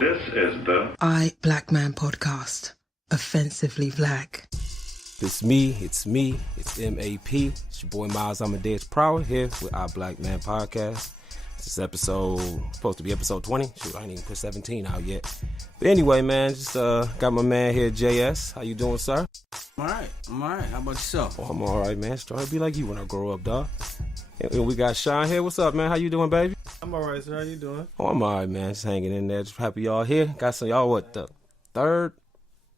This is the I Black Man podcast. Offensively black. It's me, it's MAP. It's your boy Miles Amadeus Prower here with Our Black Man podcast. This episode, supposed to be episode 20. Shoot, I ain't even put 17 out yet. But anyway, man, just got my man here, Jaess. How you doing, sir? I'm all right. How about yourself? Oh, I'm all right, man. Trying to be like you when I grow up, dog. And we got Shun here. What's up, man? How you doing, baby? I'm all right, sir. How you doing? Oh, I'm all right, man. Just hanging in there. Just happy y'all here. Got some, y'all what, the third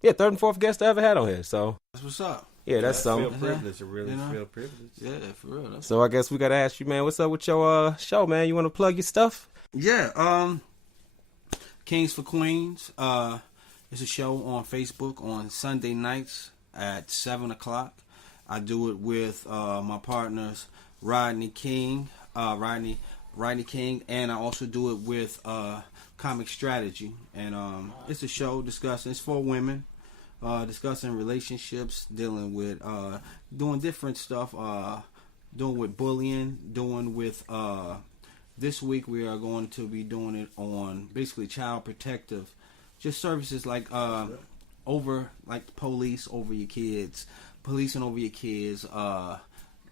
and fourth guest I ever had on here, so. That's what's up. Yeah, that's something. Feel privileged. I really feel privileged. Yeah, for real. So I guess we gotta ask you, man, what's up with your show, man? You want to plug your stuff? Yeah, Kings for Queens. It's a show on Facebook on Sunday nights at 7 o'clock. I do it with my partners Rodney King, and I also do it with Comic Strategy. And it's a show discussing. It's for women. Discussing relationships, dealing with doing different stuff, doing with bullying, doing with this week we are going to be doing it on basically child protective, just services like over like police over your kids, policing over your kids,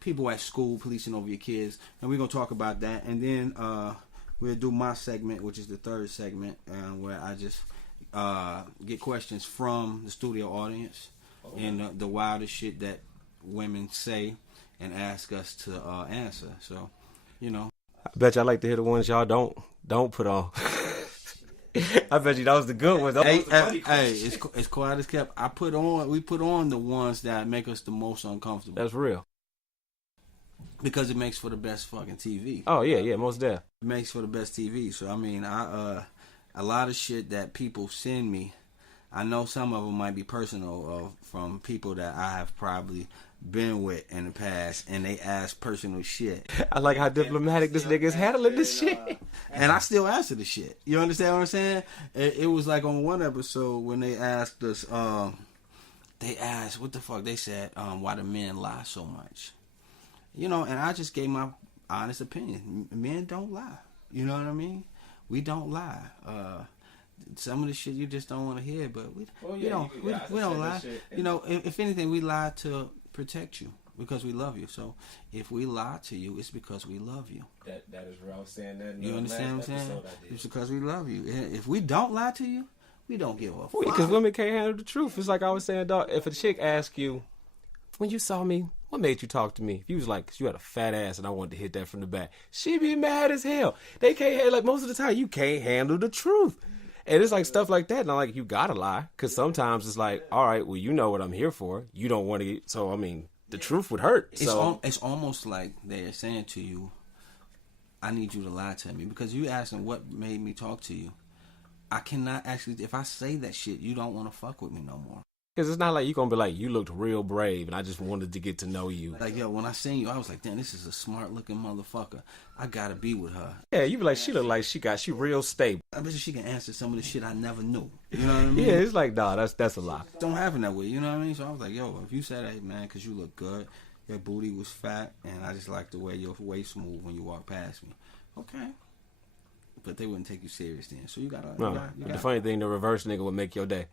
people at school policing over your kids, and we're gonna talk about that, and then we'll do my segment, which is the third segment, where I just get questions from the studio audience and the wildest shit that women say and ask us to answer. So, you know. I bet y'all like to hear the ones y'all don't put on. I bet you that was the good ones. Hey, it's quiet as kept. We put on the ones that make us the most uncomfortable. That's real. Because it makes for the best fucking TV. Oh yeah, most definitely. It makes for the best TV. So I mean, a lot of shit that people send me, I know some of them might be personal from people that I have probably been with in the past, and they ask personal shit. I like how diplomatic this nigga is handling this shit. And I still answer the shit. You understand what I'm saying? It was like on one episode when they asked us, they asked, what the fuck? They said, why do men lie so much? You know, and I just gave my honest opinion. Men don't lie. You know what I mean? We don't lie. Some of the shit you just don't want to hear, but we don't lie. You know, if anything, we lie to protect you because we love you. So if we lie to you, it's because we love you. That is what I was saying. You understand what I'm saying? It's because we love you. If we don't lie to you, we don't give a fuck. Because women can't handle the truth. It's like I was saying, dog. If a chick asks you, when you saw me, what made you talk to me? If you was like, 'cause you had a fat ass and I wanted to hit that from the back, she be mad as hell. They can't handle, like most of the time, you can't handle the truth. And it's like stuff like that. And I'm like, you gotta lie. Because sometimes it's like, all right, well, you know what I'm here for. You don't want to get, so I mean, the truth would hurt. It's almost like they're saying to you, I need you to lie to me. Because you asking what made me talk to you. I cannot actually, if I say that shit, you don't want to fuck with me no more. Because it's not like you're going to be like, you looked real brave and I just wanted to get to know you. Like, yo, when I seen you, I was like, damn, this is a smart looking motherfucker. I got to be with her. Yeah, you be like, she look like she real stable. I bet she can answer some of the shit I never knew. You know what I mean? Yeah, it's like, nah, that's a lie. Don't happen that way, you know what I mean? So I was like, yo, if you said, hey, man, because you look good, your booty was fat, and I just like the way your waist move when you walk past me. Okay. But they wouldn't take you serious then. So you got to. The funny thing, the reverse nigga would make your day.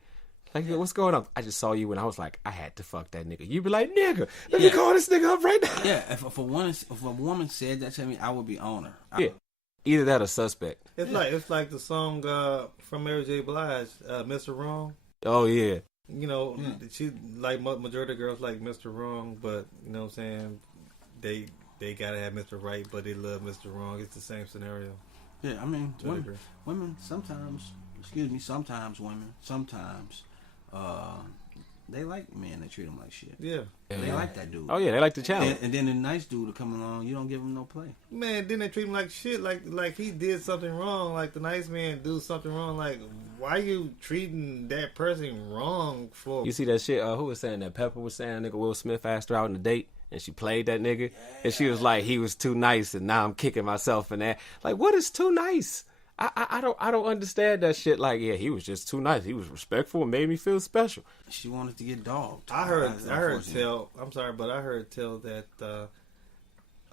Like, what's going on? I just saw you and I was like, I had to fuck that nigga. You be like, nigga, let me call this nigga up right now. Yeah, if a woman said that to me, I would be on her. Yeah, either that or suspect. It's like the song from Mary J. Blige, Mr. Wrong. Oh yeah. You know, she like majority of girls like Mr. Wrong, but you know what I'm saying? They gotta have Mr. Right, but they love Mr. Wrong. It's the same scenario. Yeah, I mean, women sometimes women they like men that treat them like shit. Yeah. They like that dude. Oh yeah, they like the challenge. And then the nice dude to come along, you don't give him no play. Man, then they treat him like shit. Like he did something wrong. Like the nice man do something wrong. Like, why you treating that person wrong for? You see that shit? Who was saying that? Pepper was saying nigga Will Smith asked her out on a date. And she played that nigga. And she was like, he was too nice. And now I'm kicking myself in that. Like, what is too nice? I don't understand that shit. Like, yeah, he was just too nice. He was respectful and made me feel special. She wanted to get dogged. I heard tell that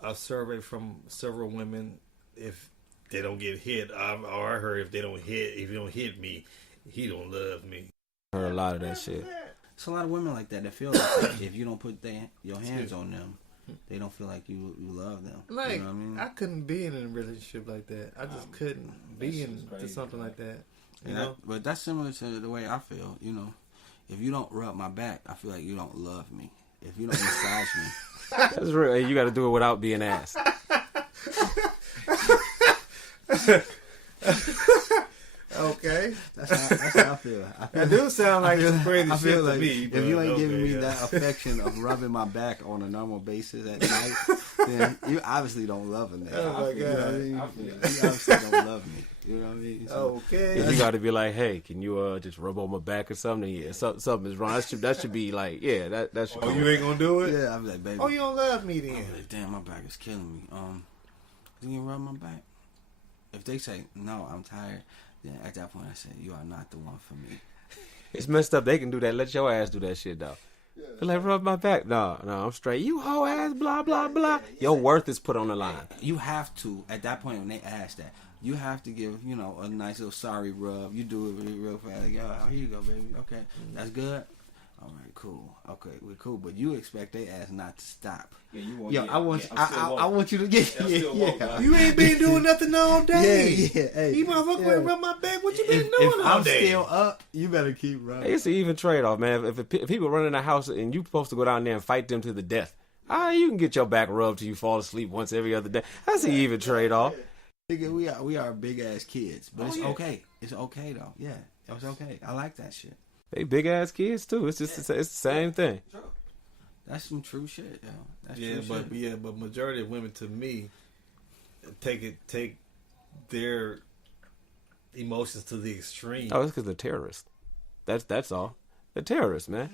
a survey from several women, if they don't get hit. Or I heard if you don't hit me, he don't love me. I heard a lot of that shit. It's a lot of women like that feel like if you don't put your hands on them, they don't feel like you love them. Like, you know what I mean? I couldn't be in a relationship like that. I just couldn't be into something like that. You know? But that's similar to the way I feel. You know, if you don't rub my back, I feel like you don't love me. If you don't massage me, That's real. You got to do it without being asked. Okay, that's how I feel. That do sound like some crazy I shit feel like to me. if you ain't giving me yeah. that affection of rubbing my back on a normal basis at night, then you obviously don't love me. Oh my God. You know what I mean? You obviously don't love me. You know what I mean? So, Okay. If you got to be like, hey, can you just rub on my back or something? Yeah, something is wrong. That should be like, yeah, that should. Oh, you ain't gonna do it? yeah, I'm like, baby. Oh, you don't love me I'm then? like, damn, my back is killing me. Can you rub my back? If they say no, I'm tired. Then at that point, I say, you are not the one for me. It's messed up. They can do that. Let your ass do that shit though. They're like, rub my back. No, I'm straight. You hoe ass, blah blah blah. Your worth is put on the line. You have to, at that point when they ask that, you have to give, a nice little sorry rub. You do it real fast. Like, oh, here you go, baby. Okay, that's good. All right, cool. Okay, we're cool. But you expect they ass not to stop. Yeah, you want, Yo, yeah, I want, yeah, I want you to get, I'm still woke, yeah. dog. You ain't been doing nothing all day. Yeah. Hey, You motherfucker yeah. went rub my back. What you been If doing all I'm day? still up, you better keep running. It's an even trade off, man. If people run in the house and you supposed to go down there and fight them to the death, you can get your back rubbed till you fall asleep once every other day. That's an even trade off. Nigga, we are big ass kids, but it's yeah. okay. It's okay though. Yeah, it's okay. I like that shit. They big ass kids too. It's just it's the same thing. That's some true shit, yo. That's Yeah, true shit. but majority of women, to me, take their emotions to the extreme. Oh, it's because they're terrorists. That's all. They're terrorists, man.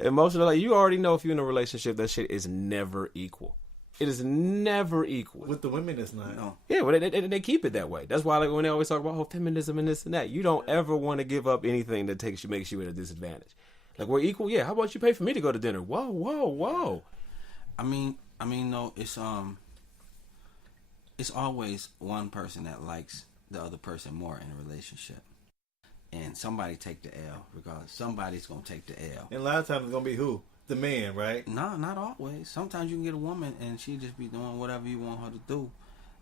Emotional, like you already know if you're in a relationship, that shit is never equal. It is never equal. With the women, it's not. No. Yeah, but they keep it that way. That's why, like when they always talk about feminism and this and that, you don't ever want to give up anything that makes you at a disadvantage. Like we're equal. Yeah, how about you pay for me to go to dinner? Whoa. I mean, no. It's always one person that likes the other person more in a relationship, and somebody take the L. Regardless, somebody's gonna take the L. And a lot of times it's gonna be who? The man, right? No, not always. Sometimes you can get a woman and she just be doing whatever you want her to do,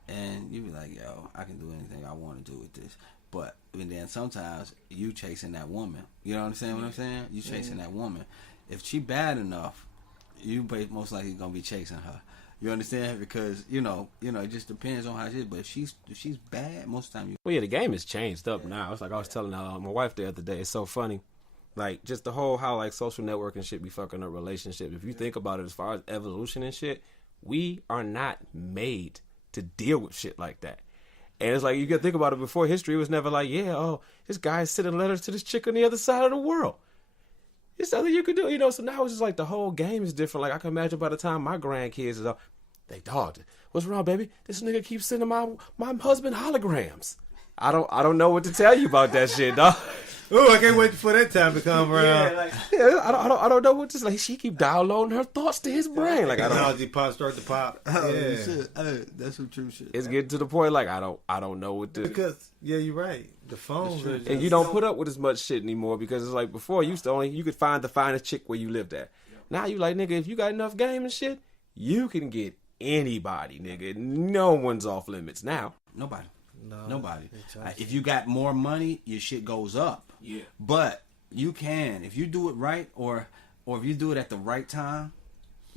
and you be like, yo, I can do anything I want to do with this. But and then sometimes you chasing that woman. You know what I'm saying? What I'm saying? You chasing that woman. If she bad enough, you most likely gonna be chasing her. You understand? Because it just depends on how she is. But if she's bad, most of the time you. Well, yeah, the game has changed up now. It's like I was telling my wife the other day. It's so funny. Like, just the whole how, like, social networking shit be fucking up relationships. If you think about it as far as evolution and shit, we are not made to deal with shit like that. And it's like, you can think about it, before history, it was never like, this guy's sending letters to this chick on the other side of the world. It's something you could do, So now it's just like the whole game is different. Like, I can imagine by the time my grandkids is up, they, dog, what's wrong, baby? This nigga keeps sending my husband holograms. I don't know what to tell you about that shit, dog. Oh, I can't wait for that time to come around. I don't know what to like. She keep downloading her thoughts to his brain. Like, I don't. Technology pop start to pop. Yeah. Shit. Hey, that's some true shit. It's getting to the point like I don't know what to. Because you're right. The phones are just, And you don't put up with as much shit anymore, because it's like before you could find the finest chick where you lived at. Now you like, nigga, if you got enough game and shit, you can get anybody, nigga. No one's off limits now. Nobody. If you got more money, your shit goes up. Yeah. But you can, if you do it right, or if you do it at the right time,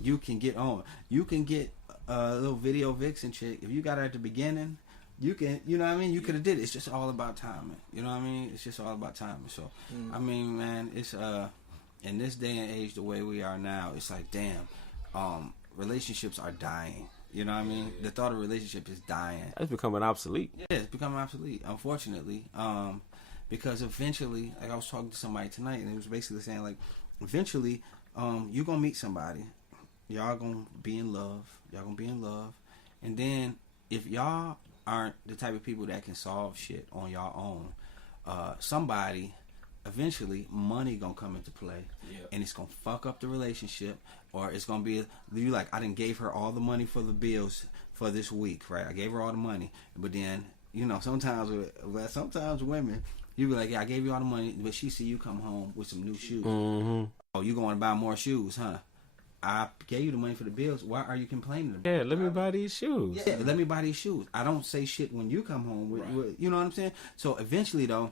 you can get on. You can get a little video vixen chick. If you got her at the beginning, you can, you know what I mean? You could have did it. It's just all about timing. You know what I mean? It's just all about timing. So, I mean, man, it's, in this day and age, the way we are now, it's like, damn, relationships are dying. You know what I mean? The thought of relationship is dying. That's becoming obsolete. Yeah, it's becoming obsolete, unfortunately. Because eventually, like I was talking to somebody tonight, and it was basically saying, like, eventually, you're going to meet somebody. Y'all going to be in love. And then, if y'all aren't the type of people that can solve shit on y'all own, somebody, eventually, money going to come into play. Yeah. And it's going to fuck up the relationship. Or it's going to be, you like, I done gave her all the money for the bills for this week, right? I gave her all the money. But then you know, sometimes women, you be like, yeah, I gave you all the money, but she see you come home with some new shoes. Mm-hmm. Oh, you going to buy more shoes, huh? I gave you the money for the bills. Why are you complaining about? Yeah, let me buy these shoes. Yeah, let me buy these shoes. I don't say shit when you come home with you know what I'm saying? So eventually, though,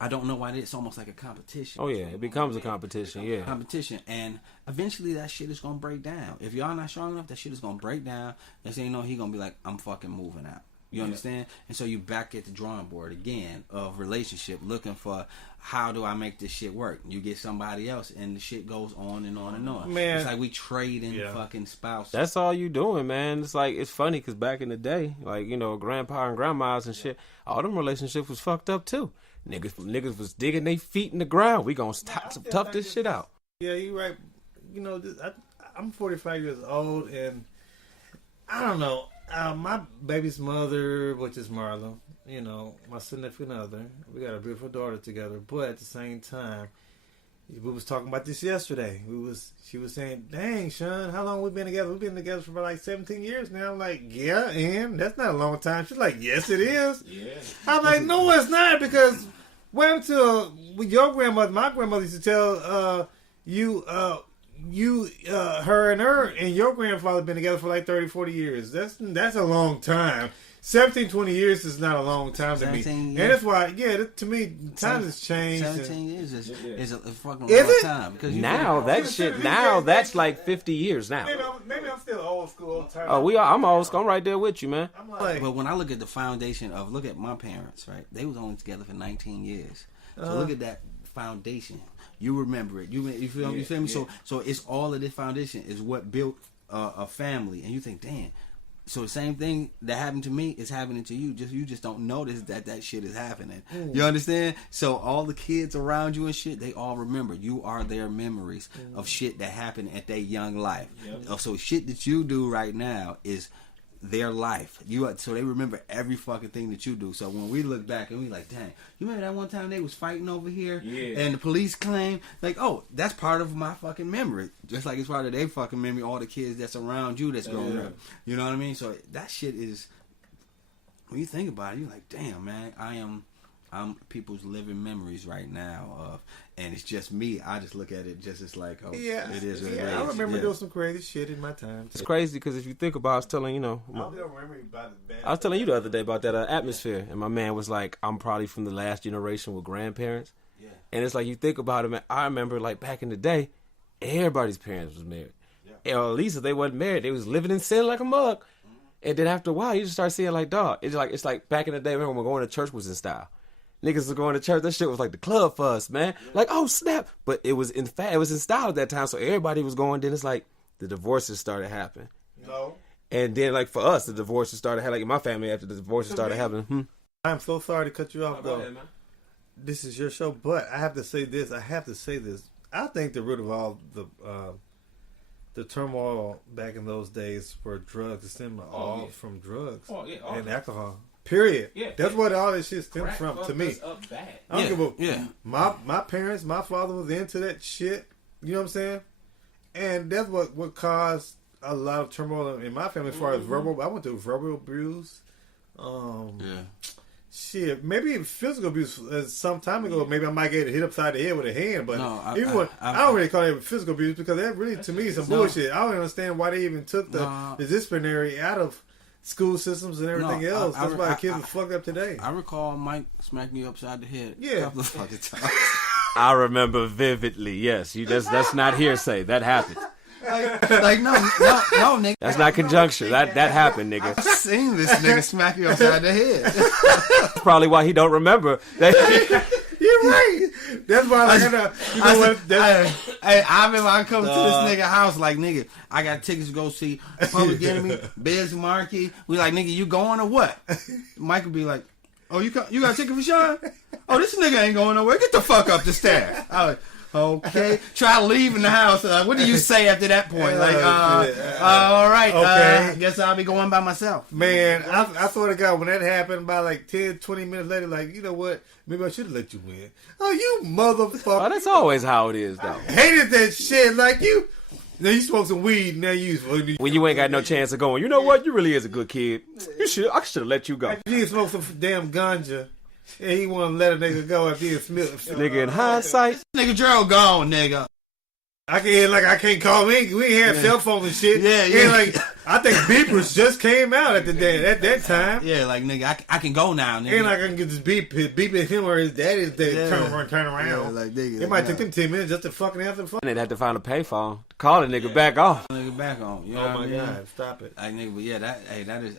I don't know why it's almost like a competition. Oh yeah, it becomes a competition. Yeah, competition, and eventually that shit is gonna break down. If y'all not strong enough, that shit is gonna break down. And so you know he gonna be like, I'm fucking moving out. You understand? And so you back at the drawing board again of relationship, looking for how do I make this shit work? You get somebody else, and the shit goes on and on and on. Man, it's like we trading fucking spouses. that's all you doing, man. It's like it's funny because back in the day, like you know, grandpa and grandmas and shit, all them relationships was fucked up too. Niggas was digging their feet in the ground. We gonna tough this shit out. Yeah, you right. You know, I'm 45 years old, and I don't know. My baby's mother, which is Marla, you know, my significant other, we got a beautiful daughter together. But at the same time, we was talking about this yesterday. She was saying, "Dang, Shun, how long we been together? We've been together for about like 17 years now." I'm like, "Yeah, and that's not a long time." She's like, "Yes, it is." Yeah. I'm like, "No, it's not," because with your grandmother, my grandmother used to tell her and your grandfather been together for like 30, 40 years. That's a long time. 17, 20 years is not a long time to me. Years. And that's why, to me, time has changed. 17 years is a fucking Is long it? time. Because that's like 50 years now. Maybe I'm still old school. I'm old school. I'm right there with you, man. I'm like, but when I look at the foundation look at my parents, right? They was only together for 19 years. So look at that foundation. You remember it. You feel me? Yeah. So it's all of this foundation is what built a family, and you think, damn. So the same thing that happened to me is happening to you. You just don't notice that shit is happening. You understand? So all the kids around you and shit, they all remember. You are their memories of shit that happened at their young life. Yep. So shit that you do right now is their life. So they remember every fucking thing that you do. So when we look back and we like, dang, you remember that one time they was fighting over here and the police claim, like, oh, that's part of my fucking memory. Just like it's part of their fucking memory, all the kids that's around you that's growing up. You know what I mean? So that shit is, when you think about it, you're like, damn, man, I'm people's living memories right now of, and it's just me. I just look at it just as like, oh, it is what it is. I remember doing some crazy shit in my time. It's crazy because if you think about, I was telling you the other day about that atmosphere, and my man was like, I'm probably from the last generation with grandparents, and it's like you think about it, man. I remember like back in the day, everybody's parents was married, or at least if they wasn't married, they was living in sin like a mug, and then after a while, you just start seeing like, dog, it's like back in the day, remember when going to church was in style. Niggas was going to church. That shit was like the club for us, man. Like, oh snap! But it was in style at that time, so everybody was going. Then it's like the divorces started happening. No. And then, like for us, the divorces started happening. Like in my family, after the divorces started happening. I'm so sorry to cut you off, though. Ahead, man. This is your show, but I have to say this. I think the root of all the turmoil back in those days for drugs stemmed all from drugs and alcohol. Period. Yeah, that's what all this shit stems from to me. I don't give a my parents, my father was into that shit. You know what I'm saying? And that's what caused a lot of turmoil in my family as far as verbal. I went through verbal abuse. Shit, maybe physical abuse some time ago. Maybe I might get hit upside the head with a hand, but I don't really call it physical abuse because that really to me is some bullshit. I don't understand why they even took the disciplinary out of school systems and everything else. That's why the kids are fucked up today. I recall Mike smacked me upside the head a couple of fucking times. I remember vividly. Yes, that's not hearsay. That happened. Like no, nigga. That's not conjecture. That happened, nigga. I've seen this nigga smack you upside the head. That's probably why he don't remember. You're right. That's why I remember I come to this nigga house like, nigga, I got tickets to go see Public Enemy, Biz Markie. We like, nigga, you going or what? Mike would be like, oh, you got a ticket for Shun? Oh, this nigga ain't going nowhere. Get the fuck up the stairs. I was like, okay. Try leaving the house. What do you say after that point? Like, all right. Okay. Guess I'll be going by myself. Man, I swear to God, when that happened, about like 10, 20 minutes later, like, you know what? Maybe I should have let you win. Oh, you motherfucker. Oh, that's always how it is, though. I hated that shit. Like, you Now you smoke some weed. Now you When you ain't got no chance of going, you know what? You really is a good kid. I should have let you go. If you smoke some damn ganja, and he want to let a nigga go if he smell. Nigga, in hindsight, Nigga Gerald gone, nigga. I can't call me. We ain't have cell phones and shit. Yeah. Like I think beepers just came out at that time. Yeah, like nigga, I can go now, nigga. And I can get this beep at him or his daddy's turn around. Yeah, like nigga. It might take them 10 minutes just to fucking answer the phone. and they'd have to find a payphone to call the nigga back off. Nigga back on. You know Oh what my I mean? god, stop it. Like nigga, but yeah, that is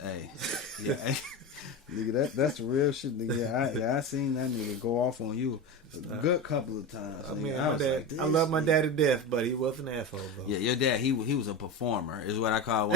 yeah. Nigga, that's the real shit, nigga. I seen that nigga go off on you a good couple of times. I Nigga. mean, was like, I love my dad to death, but he was an asshole though. Yeah, your dad, he was a performer, is what I call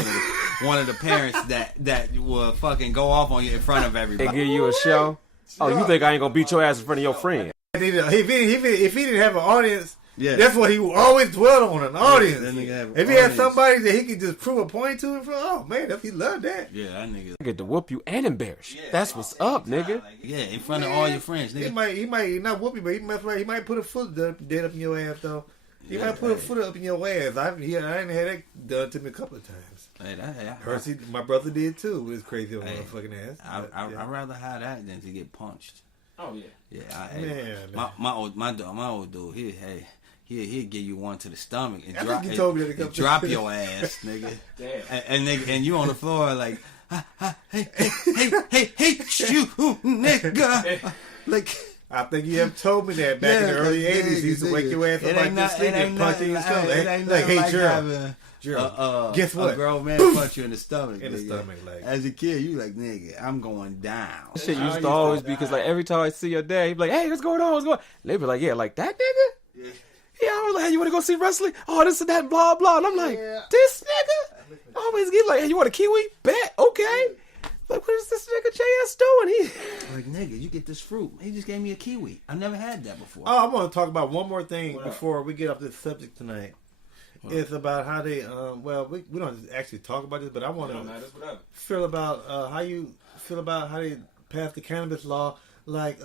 one of the parents that will fucking go off on you in front of They everybody. give you a show. Oh, you think I ain't gonna beat your ass in front of your friend? If he didn't have an audience, Yeah. that's what he always dwelled on, an audience. that nigga have an If he had audience. somebody that he could just prove a point to in front, oh man, he loved that. Yeah, that nigga. I get to whoop you and embarrass you. That's what's up, nigga. Yeah, in front of all your friends, He nigga. might not whoop you, but he might put a foot dead up in your ass though. He might put a foot up in your ass. I ain't had that done to me a couple of times. Hey, Percy, my brother did too with his crazy old Hey, motherfucking ass. I'd rather have that than to get punched. Oh yeah. Yeah, Man. my old dude, he'll give you one to the stomach and I drop think you told me that a and couple drop times. your ass, nigga. Damn. And you on the floor like, hey, you nigga, like. I think you have told me that back in the early '80s. He used to wake your ass up like this, sleep and punch you in the stomach. Like, hey, Gerald, guess what? A grown man punch you in the stomach. In the nigga. stomach, like. As a kid, you like, nigga, I'm going down. Shit used to always be because like every time I see your dad, he'd be like, "Hey, what's going on? What's going on?" And they'd be like, "Yeah, like that nigga." Yeah, I was like, "Hey, you want to go see wrestling? Oh, this and that, blah blah." And I'm like, "This nigga." I always get like, "Hey, you want a kiwi? Bet, okay." Like, what is this nigga Jaess doing? He Like, nigga, you get this fruit. He just gave me a kiwi. I never had that before. Oh, I want to talk about one more thing before we get off this subject tonight. It's about how they, we don't actually talk about this, but I want to feel about how you feel about how they passed the cannabis law, like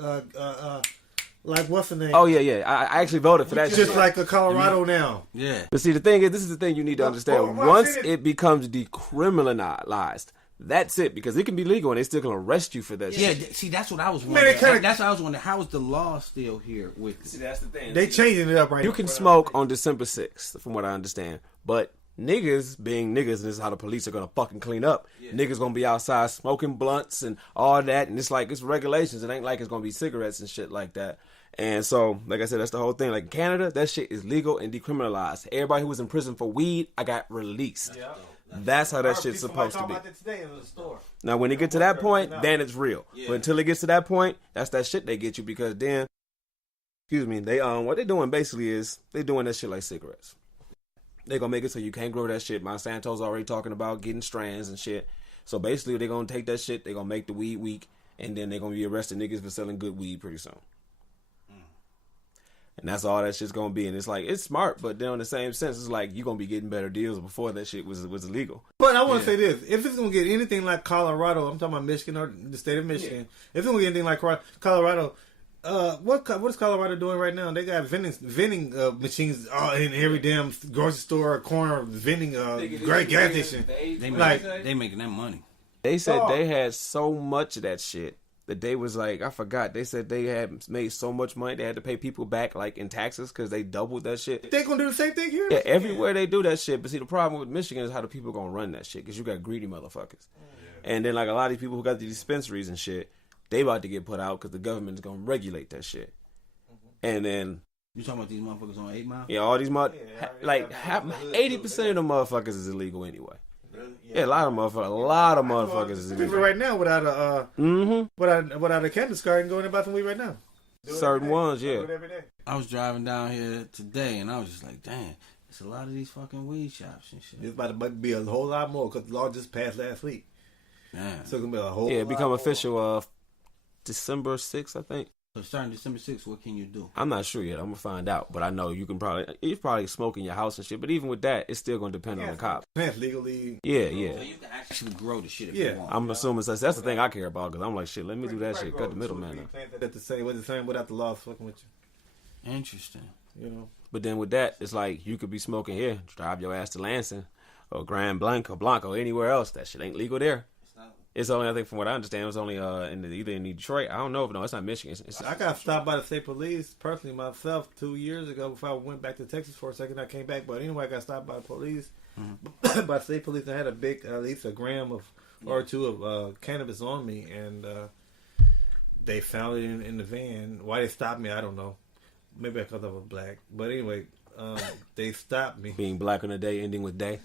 what's the name? Oh yeah. I actually voted for that shit. Just like Colorado now. Yeah. But see, the thing is, this is the thing you need to understand. well, Once it- it becomes decriminalized, that's it. Because it can be legal and they still can arrest you for that Yeah, shit. see, that's what I was Man, wondering. they kinda- That's what I was wondering. How is the law still here with it? that's the thing. They changing it up right now. You can smoke on December 6th, from what I understand. But niggas being niggas, and this is how the police are going to fucking clean up. Niggas going to be outside smoking blunts and all that. And it's like, it's regulations. It ain't like it's going to be cigarettes and shit like that. And so, like I said, that's the whole thing. Like Canada, that shit is legal and decriminalized. Everybody who was in prison for weed, I got released. Yeah. That's how that shit's supposed to be. Today in the store. Now, when it get to that point, then it's real. But until it gets to that point, that's that shit they get you because then, they what they doing basically is they doing that shit like cigarettes. They gonna make it so you can't grow that shit. Monsanto's already talking about getting strands and shit. So basically, they gonna take that shit, they gonna make the weed weak, and then they gonna be arresting niggas for selling good weed pretty soon. And that's all that shit's gonna be. And it's like, it's smart, but then in the same sense, it's like you gonna be getting better deals before that shit was illegal. But I want to say this: if it's gonna get anything like Colorado, I'm talking about Michigan or the state of Michigan. If it's gonna get anything like Colorado, what is Colorado doing right now? They got vending machines in every damn grocery store, corner vending great gas station. They making that money. They said they had so much of that shit that they was like, I forgot. They said they had made so much money they had to pay people back like in taxes because they doubled that shit. They gonna do the same thing here? Yeah, everywhere they do that shit. But see, the problem with Michigan is how the people gonna run that shit because you got greedy motherfuckers. And then like a lot of these people who got the dispensaries and shit, they about to get put out because the government is gonna regulate that shit. And then You talking about these motherfuckers on 8 Mile? yeah, all these 80% of the motherfuckers is illegal anyway. Yeah, a lot of motherfuckers is People illegal. right now without a without a cannabis card and going and buy some weed right now. Certain ones, yeah. Do it every day. I was driving down here today, and I was just like, damn, it's a lot of these fucking weed shops and shit. It's about to be a whole lot more because the law just passed last week. Damn. So it's gonna be a whole Yeah, lot it become more. official December 6th, I think. So starting December 6th, what can you do? I'm not sure yet. I'm gonna find out, but I know you probably smoke in your house and shit. But even with that, it's still gonna depend on the cop. Plants legally. Yeah. So you can actually grow the shit if Yeah. you want. I'm assuming that's the thing I care about because I'm like, shit. Let me do that shit. Cut the middleman out. At the same without the law fucking with you. Interesting. You know. But then with that, it's like you could be smoking here, drive your ass to Lansing or Grand Blanco, anywhere else. That shit ain't legal there. It's only, I think, from what I understand, it was only either in Detroit. I don't know if it's not Michigan. I got stopped by the state police personally myself 2 years ago before I went back to Texas for a second. I came back, but anyway, I got stopped by the police, by state police. I had a big, at least a gram or two of cannabis on me, and they found it in the van. Why they stopped me, I don't know. Maybe because I was black, but anyway, they stopped me. Being black on a day, ending with day.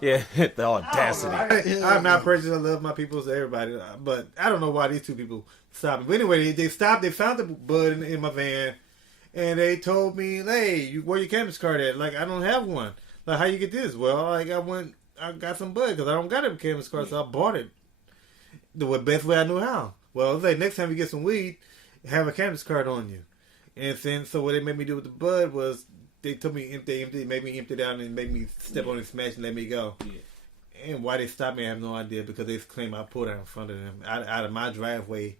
Yeah, the audacity. I'm not prejudiced. I love my people, so everybody. But I don't know why these two people stopped me. But anyway, they stopped. They found the bud in my van, and they told me, "Hey, where your cannabis card at?" Like, I don't have one. Like, how you get this? Well, like, I got some bud because I don't got a cannabis card, so I bought it the best way I knew how. Well, it's like next time you get some weed, have a cannabis card on you. And then, so what they made me do with the bud was, they told me made me empty it out and made me step on it, smash, and let me go. Yeah. And why they stopped me, I have no idea, because they claim I pulled out in front of them, out of my driveway,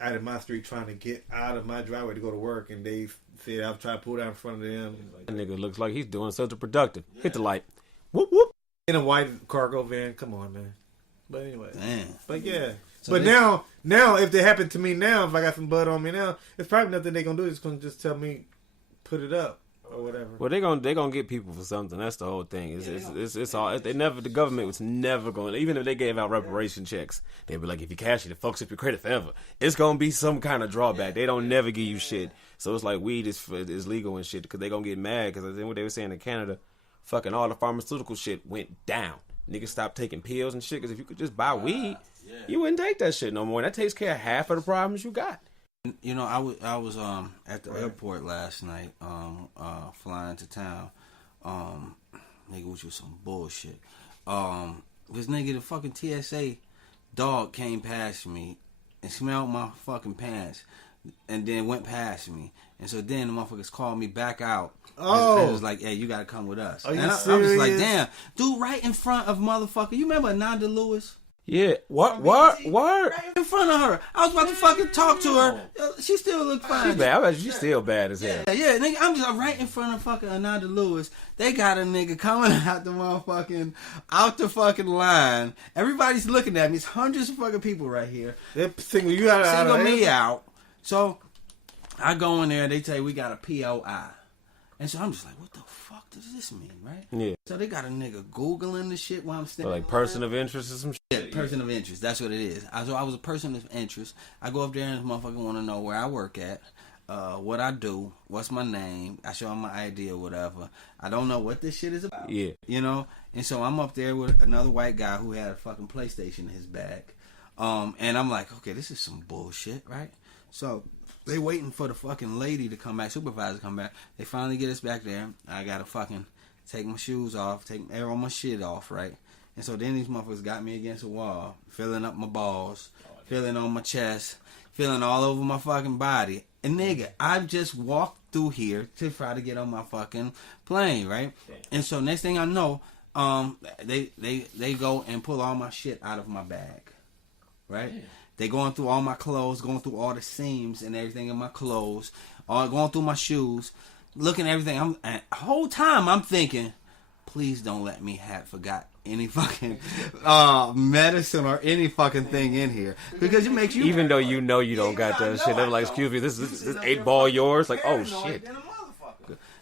out of my street, trying to get out of my driveway to go to work, and they said I was trying to pull out in front of them. That nigga looks like he's doing something productive. Yeah. Hit the light. Whoop, whoop. In a white cargo van. Come on, man. But anyway. Damn. But yeah. So but now, if they happen to me now, if I got some bud on me now, it's probably nothing they gonna do. It's gonna just tell me, put it up. Or whatever. Well, they gonna get people for something. That's the whole thing. It's all. The government was never going. Even if they gave out reparation checks, they'd be like, if you cash it, it fucks up your credit forever. It's gonna be some kind of drawback. They don't never give you shit. So it's like weed is legal and shit because they gonna get mad because I think what they were saying in Canada, fucking all the pharmaceutical shit went down. Niggas stopped taking pills and shit because if you could just buy weed, you wouldn't take that shit no more. And that takes care of half of the problems you got. You know, I was at the airport last night, flying to town, nigga, which was some bullshit. This nigga, the fucking TSA dog came past me and smelled my fucking pants, and then went past me, and so then the motherfuckers called me back out. Oh, and it was like, hey, you gotta come with us. Are you serious? I was like, damn, dude, right in front of motherfucker. You remember Ananda Lewis? Yeah, what? Right in front of her. I was about to fucking talk to her. She still looked fine. She's bad. I bet she's still bad as hell. Yeah, nigga, I'm just right in front of fucking Ananda Lewis. They got a nigga coming out the fucking line. Everybody's looking at me. It's hundreds of fucking people right here. They're single me out. So I go in there. They tell you we got a POI. And so I'm just like, what the fuck does this mean, right? Yeah. So they got a nigga Googling the shit while I'm standing. So like person of interest or some shit? Yeah, person of interest. That's what it is. So I was a person of interest. I go up there and this motherfucker want to know where I work at, what I do, what's my name. I show him my ID or whatever. I don't know what this shit is about. Yeah. You know? And so I'm up there with another white guy who had a fucking PlayStation in his bag. And I'm like, okay, this is some bullshit, right? So they waiting for the fucking lady to come back, supervisor to come back. They finally get us back there. I gotta fucking take my shoes off, take all my shit off, right? And so then these motherfuckers got me against the wall, filling up my balls, filling on my chest, filling all over my fucking body. And nigga, I just walked through here to try to get on my fucking plane, right? And so next thing I know, they go and pull all my shit out of my bag, right? Yeah. They going through all my clothes, going through all the seams and everything in my clothes, all going through my shoes, looking at everything. And the whole time I'm thinking, please don't let me forgot any fucking medicine or any fucking thing in here, because it makes you, even though you know you don't got that shit. They're like, excuse me, this 8-ball yours? Like, oh shit.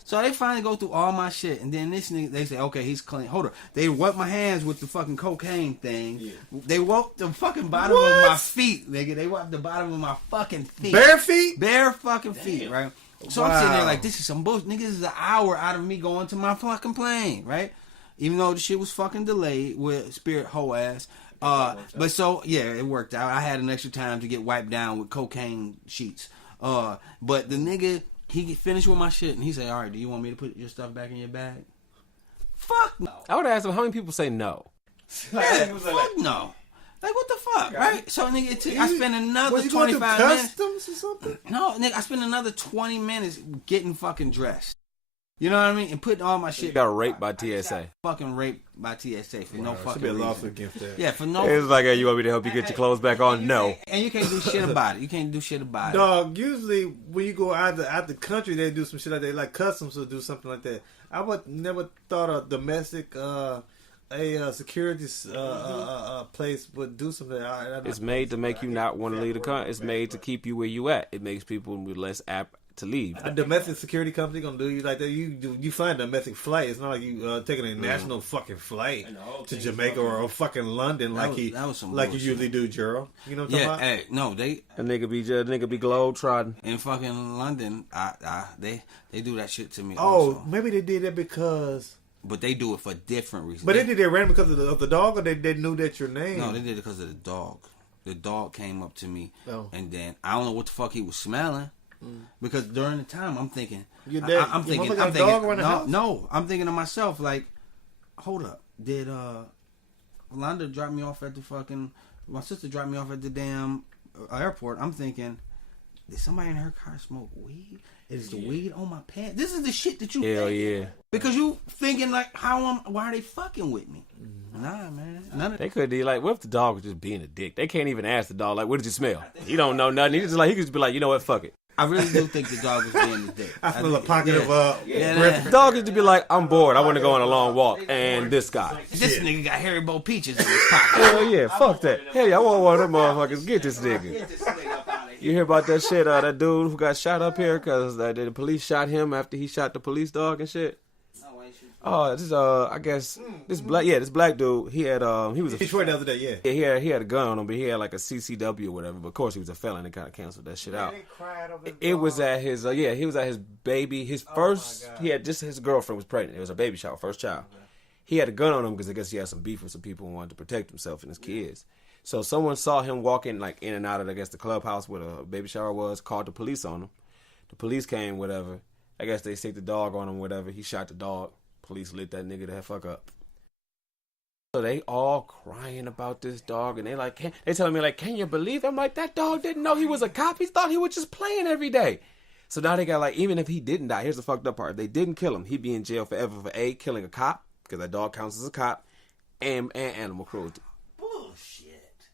So they finally go through all my shit, and then this nigga, they say, okay, he's clean. Hold on. They wipe my hands with the fucking cocaine thing. Yeah. They wipe the fucking bottom of my feet, nigga. They wipe the bottom of my fucking feet. Bare feet? Bare fucking feet, right? So I'm sitting there like, this is some bullshit. Nigga, this is an hour out of me going to my fucking plane, right? Even though the shit was fucking delayed with Spirit whole ass. But so, yeah, it worked out. I had an extra time to get wiped down with cocaine sheets. But the nigga, he finished with my shit, and he said, all right, do you want me to put your stuff back in your bag? Fuck no. I would ask him, how many people say no? Yeah, fuck no. Like, what the fuck, right? So, nigga, I spent another 25 minutes. Customs or something? No, nigga, I spent another 20 minutes getting fucking dressed. You know what I mean? And put all my shit. You got raped by TSA. Fucking raped by TSA for no fucking Should be a reason. lawsuit against that. Yeah, for no. It's like, hey, you want me to help you get your clothes back on? No. And you can't do shit about it. You can't do shit about it. Dog, usually when you go out the country, they do some shit like that. Like customs will do something like that. I would never thought a domestic, security place would do something. It's made to make you not want to leave the country. It's made to keep you where you at. It makes people less apt to leave. A domestic security company gonna do you like that? You find a domestic flight. It's not like you taking a national fucking flight to Jamaica or fucking London like you usually do, Gerald. You know what I'm talking about? Hey, no, A nigga be globe trotting. in fucking London, they do that shit to me. Oh, also. maybe they did that because. But they do it for different reasons. But they did that random because of the dog, or they knew that your name. No, they did it because of the dog. The dog came up to me, Oh. and then I don't know what the fuck he was smelling. Because during the time, I'm thinking, I'm thinking, dog around the house? no, I'm thinking to myself, like, hold up, did Londa drop me off at the fucking? My sister dropped me off at the damn airport. I'm thinking, did somebody in her car smoke weed? Is the weed on my pants? This is the shit that you Hell think. yeah. Because you thinking like, why are they fucking with me? Nah, man. None of They could be like, what if the dog was just being a dick? They can't even ask the dog, like, what did you smell? He don't know nothing. He could just be like, you know what, fuck it. I really do think the dog was being a dick. I feel a think- pocket of The dog used to be like, I'm bored. I want to go on a long walk. And this guy. This nigga got Haribo peaches in his pocket. Hell yeah, fuck that. Hell yeah, I want one of them motherfuckers. Get this nigga. You hear about that shit? That dude who got shot up here because the police shot him after he shot the police dog and shit. Oh, this I guess this black dude. He had he was a Detroit the other day, yeah. yeah, he had a gun on him, but he had like a CCW or whatever. But of course, he was a felon. They kind of canceled that shit out. It was at his he was at his baby. His first, he had just his girlfriend was pregnant. It was a baby shower, first child. He had a gun on him because I guess he had some beef with some people and wanted to protect himself and his kids. So someone saw him walking like in and out of, I guess, the clubhouse where the baby shower was, called the police on him. The police came, whatever. I guess they stick the dog on him, whatever. He shot the dog. Police lit that nigga the fuck up. So they all crying about this dog, and they telling me like, can you believe it? I'm like, that dog didn't know he was a cop. He thought he was just playing every day. So now they got like, even if he didn't die, here's the fucked up part. If they didn't kill him, he'd be in jail forever for A, killing a cop, because that dog counts as a cop, and animal cruelty. Bullshit.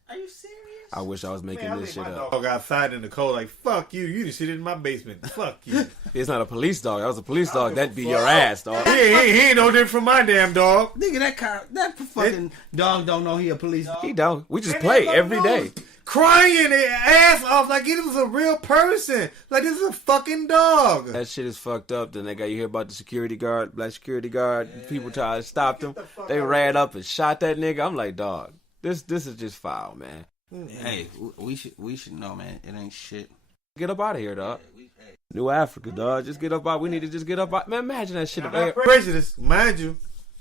Are you serious? I wish I was making this shit up. Dog outside in the cold, like fuck you. You just shit in my basement. Fuck you. It's not a police dog. That was a police dog. That'd be your ass, dog. he ain't no different from my damn dog. Nigga, that fucking dog don't know he a police dog. He don't. We just play every day. Crying their ass off like it was a real person. Like this is a fucking dog. That shit is fucked up. Then you hear about the security guard, black security guard. Yeah. People tried to stop them. They ran up and shot that nigga. I'm like, dog, this is just foul, man. Hey, we should know, man. It ain't shit. Get up out of here, dog. New Africa, dog. Just get up out. We need to just get up out. Man, imagine that shit. I'm not prejudiced, mind you.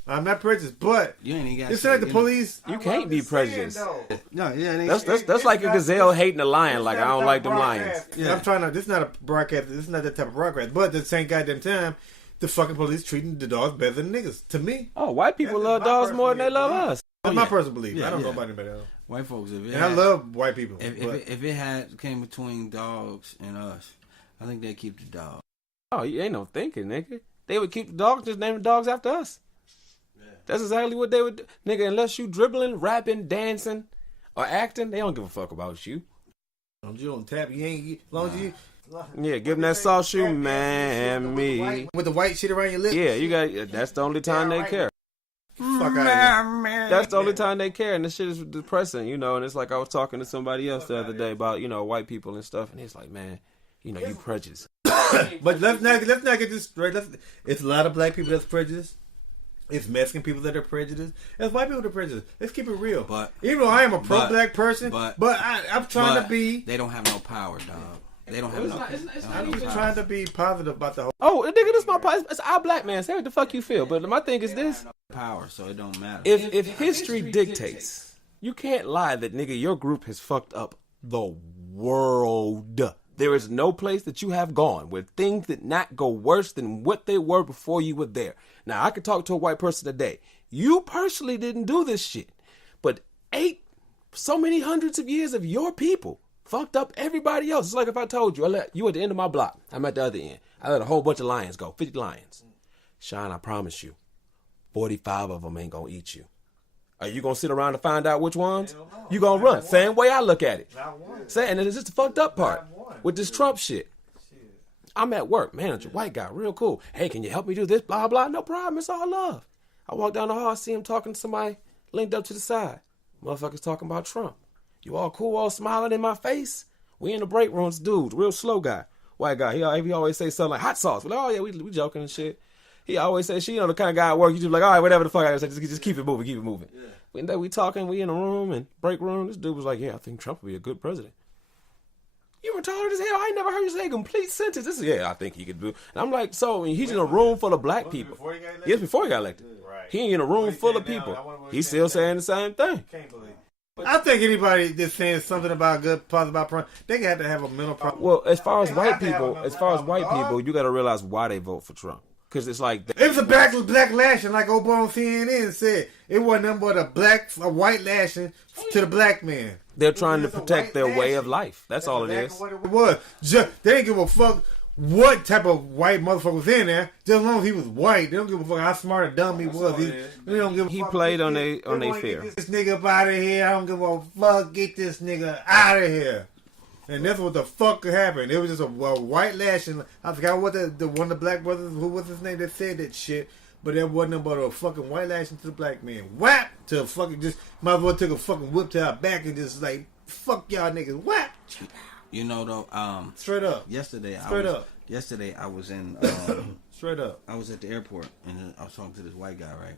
I'm not prejudiced, but you ain't even got. It's like the police. You can't be prejudiced. No, yeah, that's like a gazelle hating a lion. Like I don't like them lions. Yeah. I'm trying to. This is not a broadcast. This is not that type of broadcast. But at the same goddamn time, the fucking police treating the dogs better than niggas. To me. Oh, white people love dogs more than they love us. That's my personal belief. I don't know about anybody else. White folks, I love white people. If it had came between dogs and us, I think they'd keep the dog. Oh, you ain't no thinking, nigga. They would keep the dogs, just name the dogs after us. Yeah. That's exactly what they would do. Nigga, unless you dribbling, rapping, dancing, or acting, they don't give a fuck about you. As long as you don't tap, you ain't, as long as you... Yeah, give them that soft shoe, man, me. With the white shit around your lips? Yeah, you got. That's the only time they care. Fuck out of here. That's the only time they care, and this shit is depressing, you know. And it's like I was talking to somebody else the other day about, you know, white people and stuff, and it's like, man, you know, you prejudiced. But let's not get this straight. It's a lot of black people that's prejudiced. It's Mexican people that are prejudiced. It's white people that are prejudiced. Let's keep it real. But even though I am a pro-black person, but I'm trying to be. They don't have no power, dog. They don't have no. I'm just trying to be positive about the whole. Oh, nigga, this my it's our black man. Say what the fuck you feel. But my thing is this: power, so it don't matter. If history dictates, you can't lie that nigga your group has fucked up the world. There is no place that you have gone where things did not go worse than what they were before you were there. Now I could talk to a white person today. You personally didn't do this shit, but so many hundreds of years of your people fucked up everybody else. It's like if I told you, I let you at the end of my block. I'm at the other end. I let a whole bunch of lions go, 50 lions. Shun, I promise you, 45 of them ain't gonna eat you. Are you gonna sit around to find out which ones? You gonna run. Same way I look at it. And it's just the fucked up part with this Trump shit. I'm at work, manager, white guy, real cool. Hey, can you help me do this? Blah, blah. No problem. It's all love. I walk down the hall, see him talking to somebody linked up to the side. Motherfuckers talking about Trump. You all cool, all smiling in my face? We in the break rooms, dude, real slow guy. White guy. He always say something like hot sauce. We're like, oh, yeah, we joking and shit. He always says, she, the kind of guy at work, you just like, all right, whatever the fuck I say, just keep it moving, keep it moving. Yeah. We talking, we in the room and break room. This dude was like, yeah, I think Trump would be a good president. You retarded as hell. I ain't never heard you say a complete sentence. This is, yeah, I think he could do. And I'm like, so he's in a room full of black people. Yes, before he got elected. Right. He ain't in a room full of people. He's still saying the same thing. Can't believe. I think anybody that's saying something about good, positive about Trump, they got to have a mental problem. Well, as far as white people, you got to realize why they vote for Trump. Because it's like it was a black lashing, like old boy on CNN said. It wasn't nothing but a white lashing to the black man. They're trying to protect their way of life. That's all it is. What it was. They didn't give a fuck what type of white motherfucker was in there. Just as long as he was white, they don't give a fuck how smart or dumb he was. They don't give a he fuck. played on their fear. Get this nigga up out of here. I don't give a fuck. Get this nigga out of here. And that's what the fuck could happen. It was just a white lashing. I forgot what the one of the black brothers, who was his name, that said that shit. But that wasn't but a fucking white lashing to the black man. Whap! To a fucking just, might as well took a fucking whip to our back and just like, fuck y'all niggas. Whap! You know though, straight up. Yesterday I was in straight up. I was at the airport and I was talking to this white guy, right?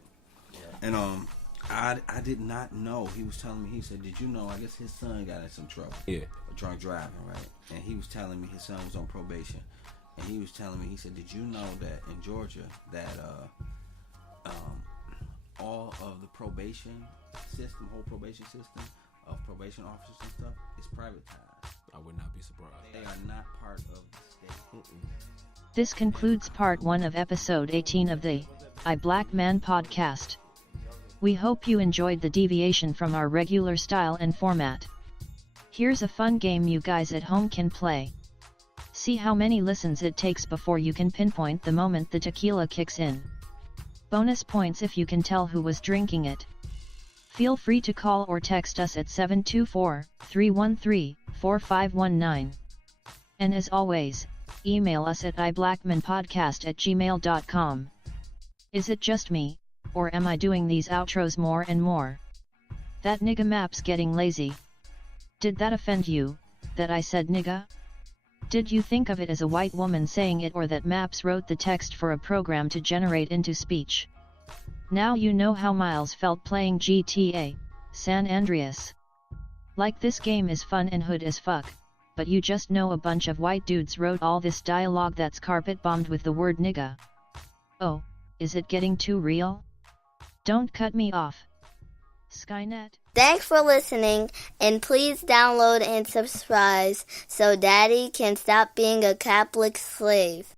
Yeah. And I did not know. He was telling me, he said, did you know, I guess his son got in some trouble. Yeah. Drunk driving, right? And he was telling me his son was on probation. And he was telling me, he said, did you know that in Georgia that all of the probation system, whole probation system of probation officers and stuff is privatized? I would not be surprised. They are not part of the state. This concludes part 1 of episode 18 of the I Black Man podcast. We hope you enjoyed the deviation from our regular style and format. Here's a fun game you guys at home can play. See how many listens it takes before you can pinpoint the moment the tequila kicks in. Bonus points if you can tell who was drinking it. Feel free to call or text us at 724-313-4519. And as always, email us at iblackmanpodcast@gmail.com. Is it just me, or am I doing these outros more and more? That nigga map's getting lazy. Did that offend you, that I said nigga? Did you think of it as a white woman saying it, or that Maps wrote the text for a program to generate into speech? Now you know how Miles felt playing GTA San Andreas. Like, this game is fun and hood as fuck, but you just know a bunch of white dudes wrote all this dialogue that's carpet bombed with the word nigga. Oh, is it getting too real? Don't cut me off. Skynet. Thanks for listening, and please download and subscribe so Daddy can stop being a Catholic slave.